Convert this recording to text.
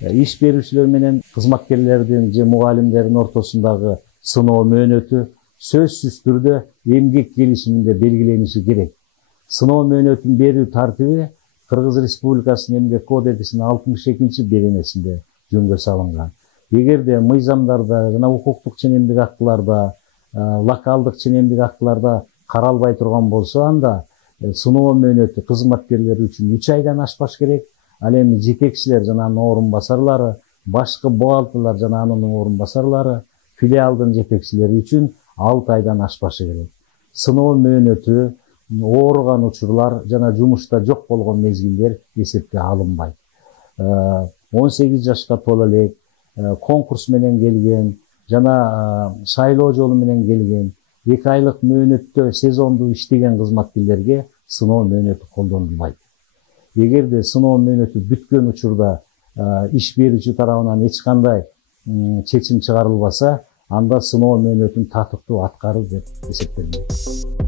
иш берүүчүлөр менен кызматкерлердин же мугалимдердин ортосундагы сыноо мөөнөтү сөзсүз түрдө эмгек келишиминде белгилениши керек. Сыноо мөөнөтүн берүү тартиби Кыргыз Республикасынын Эмгек кодексинин 62 беренесинде жөнгө салынган. Эгерде мыйзамдарда жана укуктук ченемдик актыларда, локалдык ченемдик актыларда каралбай турган болсо, анда сыноо мөөнөтү кызматкерлер үчүн 3 айдан ашпаш керек. Ал эми жетекчилер жана анын орун басарлары, башкы бухгалтерлер жана анын орун басарлары, филиалдын жетекчилери үчүн 6 айдан ашпашы керек. Сыноо мөөнөтү ооруган учурлар жана жумушта жок болгон мезгилдер эсепке алынбайт. 18 жашка толо элек, конкурс менен келген жана шайлоо жолу менен келген 2 айлык мөөнөттө сезондуу иштеген кызматкерлерге сыноо мөөнөтү колдонулбайт. Эгерде сыноо мөөнөтү бүткөн учурда иш берүүчү тарабынан эч кандай чечим чыгарылбаса, анда сыноо мөөнөтүн татыктуу аткаруу деп эсептелинет.